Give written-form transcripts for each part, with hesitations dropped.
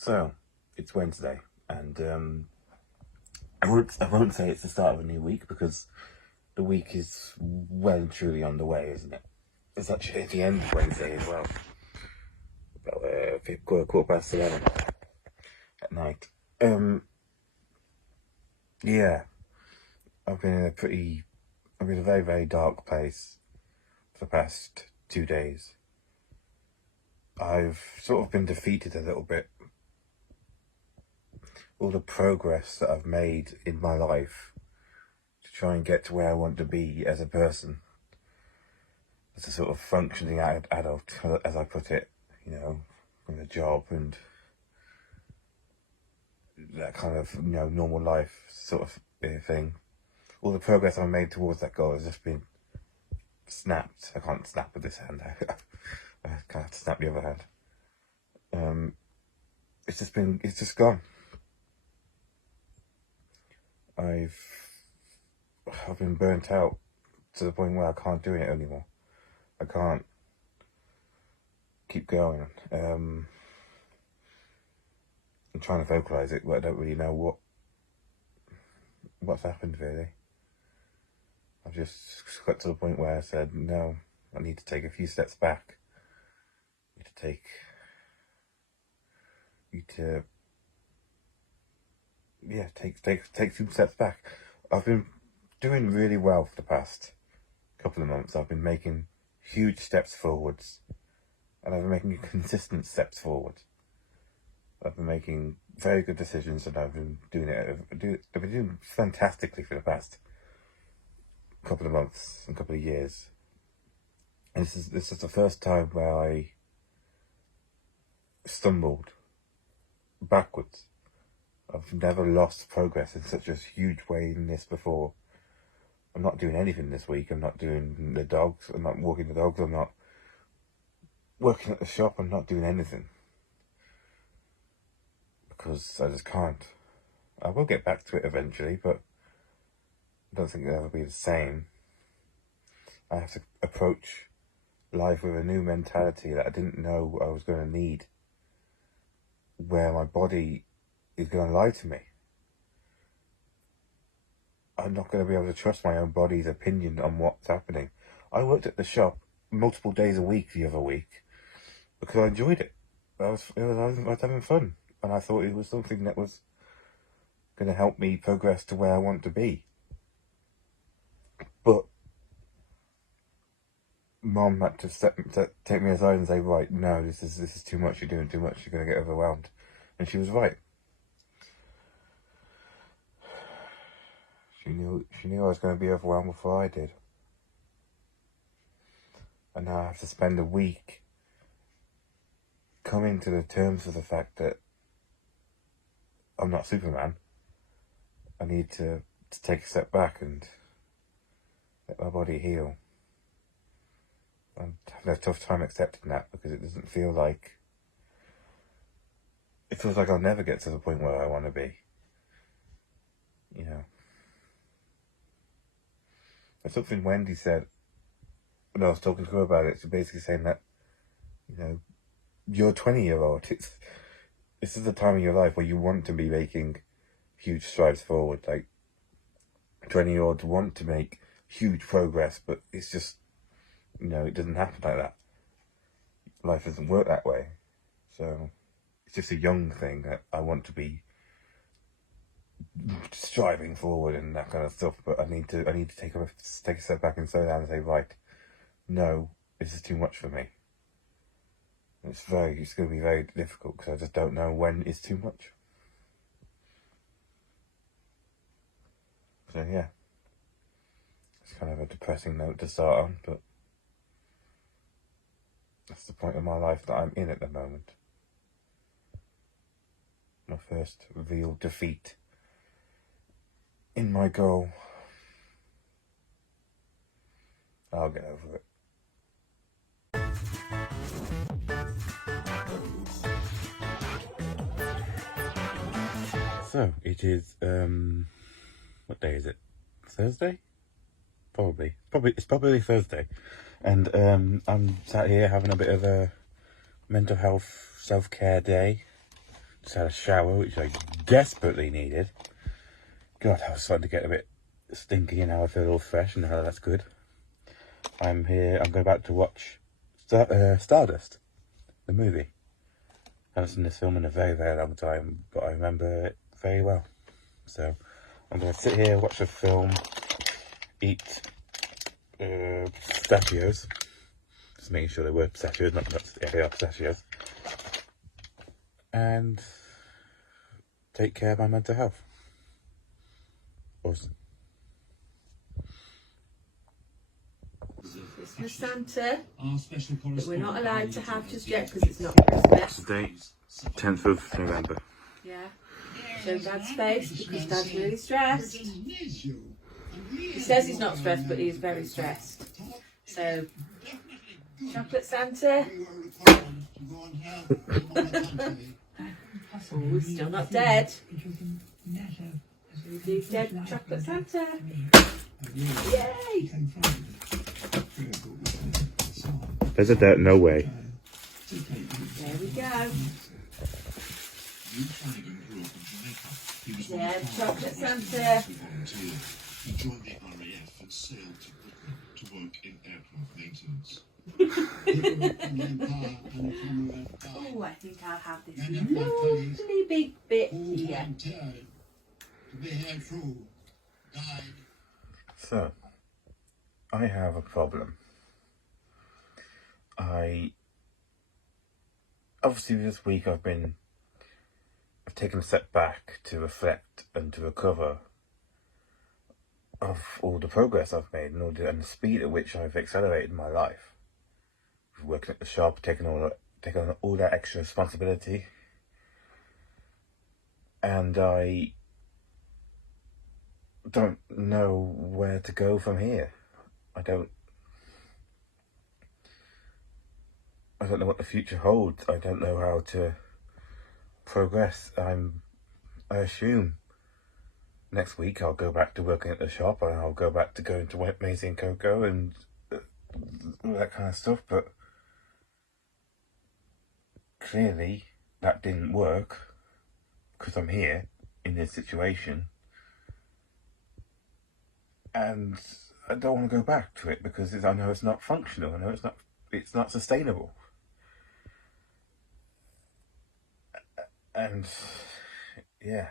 So, it's Wednesday, and I won't say it's the start of a new week, because the week is well and truly on the way, isn't it? It's actually the end of Wednesday as well. About quarter past 11 at night. Yeah, I've been in a very, very dark place for the past 2 days. I've sort of been defeated a little bit. All the progress that I've made in my life to try and get to where I want to be as a person, as a sort of functioning adult, as I put it, with a job and that kind of, normal life sort of thing. All the progress I've made towards that goal has just been snapped. I can't snap with this hand. I can't snap the other hand. It's just gone. I've been burnt out to the point where I can't do it anymore. I can't keep going. I'm trying to vocalize it, but I don't really know what's happened really. I've just got to the point where I said, no, I need to take a few steps back. Take some steps back. I've been doing really well for the past couple of months. I've been making huge steps forwards, and I've been making consistent steps forward. I've been making very good decisions, and I've been doing fantastically for the past couple of months and couple of years. And this is the first time where I stumbled backwards. I've never lost progress in such a huge way in this before. I'm not doing anything this week. I'm not doing the dogs. I'm not walking the dogs. I'm not working at the shop. I'm not doing anything. Because I just can't. I will get back to it eventually, but I don't think it'll ever be the same. I have to approach life with a new mentality that I didn't know I was going to need, where my body is going to lie to me. I'm not going to be able to trust my own body's opinion on what's happening. I worked at the shop multiple days a week the other week because I enjoyed it. I was having fun, and I thought it was something that was going to help me progress to where I want to be. But Mom had to take me aside and say, right, no, this is too much. You're doing too much. You're going to get overwhelmed. And she was right. She knew I was going to be overwhelmed before I did. And now I have to spend a week coming to the terms with the fact that I'm not Superman. I need to take a step back and let my body heal. I'm having a tough time accepting that, because it doesn't feel like... It feels like I'll never get to the point where I want to be. That's something Wendy said when I was talking to her about it. She's basically saying that, you're a 20-year-old. This is the time of your life where you want to be making huge strides forward. Like, 20-year-olds want to make huge progress, but it's just, it doesn't happen like that. Life doesn't work that way. So it's just a young thing that I want to be striving forward and that kind of stuff. But I need to take a step back and slow down and say, right, no, this is too much for me. It's going to be very difficult, because I just don't know when it's too much. So yeah, it's kind of a depressing note to start on, but that's the point of my life that I'm in at the moment. My first real defeat in my goal. I'll get over it. So it is, what day is it? Thursday? It's probably Thursday. And I'm sat here having a bit of a mental health self-care day. Just had a shower, which I desperately needed. God, I was starting to get a bit stinky, and now I feel all fresh, and now that's good. I'm here. I'm going back to watch Stardust, the movie. I haven't seen this film in a very, very long time, but I remember it very well. So I'm going to sit here, watch the film, eat pistachios. Just making sure they were pistachios, not yeah, they are pistachios. And take care of my mental health. Awesome. Christmas Santa that we're not allowed to have just yet because it's not Christmas. Today, 10th of November. Yeah. Show Dad's face because Dad's really stressed. He says he's not stressed, but he's very stressed. So, chocolate Santa. Oh, he's still not dead. He's dead chocolate Santa. Yay! There's a doubt, no way. There we go. Yeah, chocolate Santa. He joined the RAF and sailed to Britain to work in aircraft maintenance. Oh, I think I'll have this lovely big bit here. So, I have a problem. Obviously this week I've taken a step back to reflect and to recover of all the progress I've made and the speed at which I've accelerated my life. Working at the shop, taking on all that extra responsibility, and I don't know where to go from here. I don't know what the future holds. I don't know how to progress. I assume next week I'll go back to working at the shop, and I'll go back to going to Maisie and Coco and all that kind of stuff, but clearly that didn't work because I'm here in this situation, and I don't want to go back to it because I know it's not functional. I know it's not sustainable. And yeah,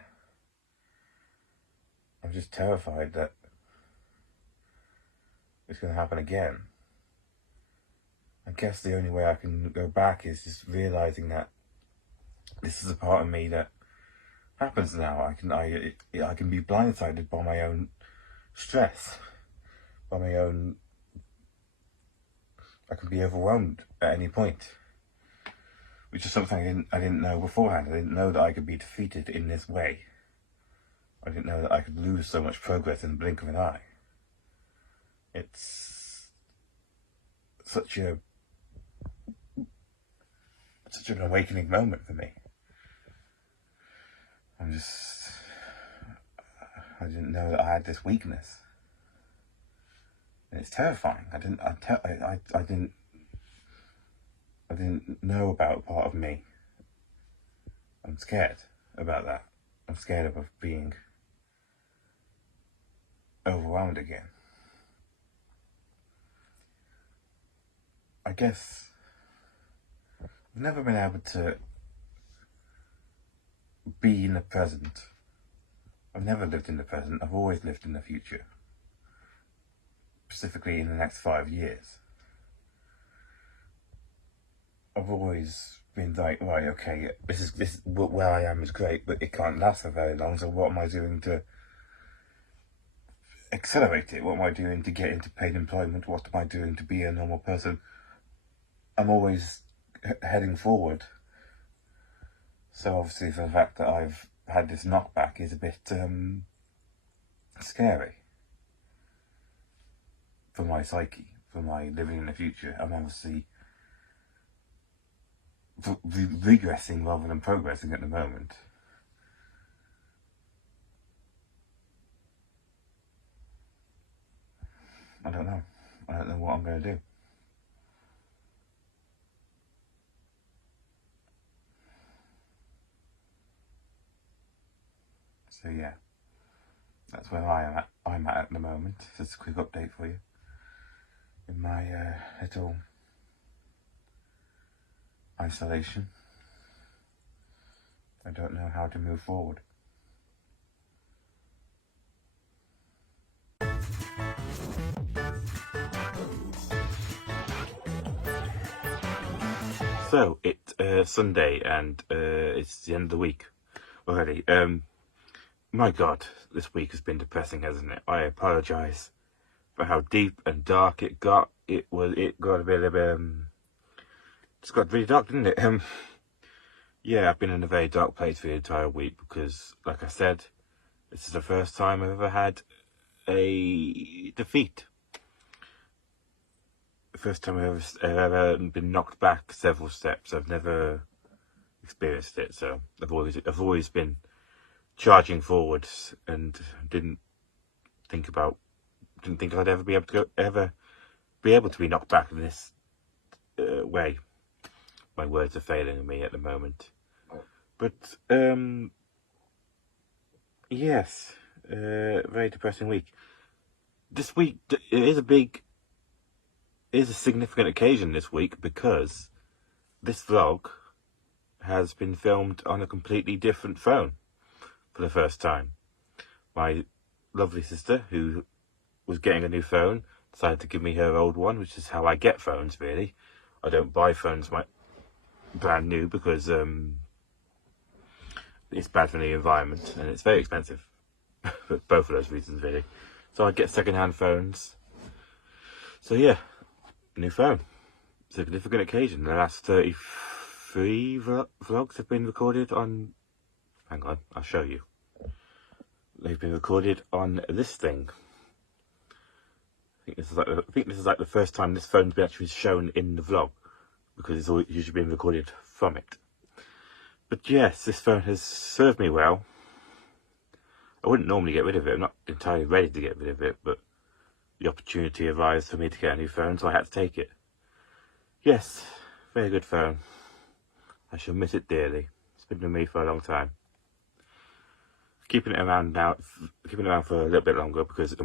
I'm just terrified that it's going to happen again. I guess the only way I can go back is just realizing that this is a part of me that happens now. I can be blindsided by my own stress, I can be overwhelmed at any point, which is something I didn't know beforehand. I didn't know that I could be defeated in this way. I didn't know that I could lose so much progress in the blink of an eye. It's such an awakening moment for me. I didn't know that I had this weakness. And it's terrifying. I didn't know about a part of me. I'm scared about that. I'm scared of being overwhelmed again. I guess I've never been able to be in the present. I've never lived in the present. I've always lived in the future. Specifically in the next 5 years. I've always been like, right, okay, this where I am is great, but it can't last for very long, so what am I doing to accelerate it? What am I doing to get into paid employment? What am I doing to be a normal person? I'm always heading forward. So obviously the fact that I've had this knockback is a bit scary for my psyche, for my living in the future. I'm obviously regressing rather than progressing at the moment. I don't know. I don't know what I'm going to do. So yeah, that's where I'm at the moment. Just a quick update for you in my little isolation. I don't know how to move forward. So it's Sunday and it's the end of the week already. My God, this week has been depressing, hasn't it? I apologise for how deep and dark it got. It got a bit of just got really dark, didn't it? Yeah, I've been in a very dark place for the entire week because, like I said, this is the first time I've ever had a defeat. The first time I've ever been knocked back several steps. I've never experienced it, so I've always been charging forwards and didn't think I'd ever be able to be knocked back in this way. My words are failing me at the moment, but yes, very depressing week. This week is a significant occasion this week because this vlog has been filmed on a completely different phone for the first time. My lovely sister, who was getting a new phone, decided to give me her old one, which is how I get phones, really. I don't buy phones brand new because it's bad for the environment and it's very expensive. For both of those reasons, really. So I get second-hand phones. So yeah, new phone. Significant occasion. The last 33 vlogs have been recorded on... Hang on, I'll show you. They've been recorded on this thing. I think this is like the first time this phone's been actually shown in the vlog, because it's all usually been recorded from it. But yes, this phone has served me well. I wouldn't normally get rid of it. I'm not entirely ready to get rid of it, but the opportunity arose for me to get a new phone, so I had to take it. Yes, very good phone. I shall miss it dearly. It's been with me for a long time. Keeping it around for a little bit longer because I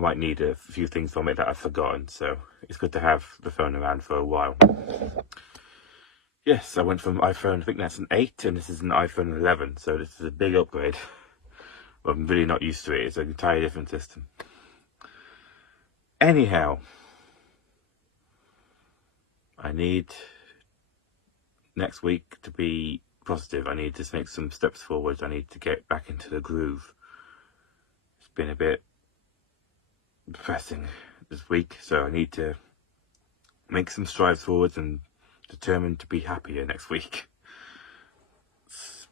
might need a few things from it that I've forgotten, so it's good to have the phone around for a while. Yes, I went from iPhone, I think that's an 8, and this is an iPhone 11, so this is a big upgrade. I'm really not used to it. It's an entirely different system. Anyhow, I need next week to be positive. I need to make some steps forward. I need to get back into the groove. It's been a bit depressing this week, so I need to make some strides forwards and determined to be happier next week.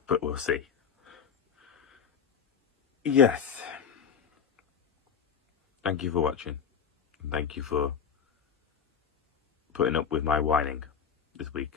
But we'll see. Yes. Thank you for watching. And thank you for putting up with my whining this week.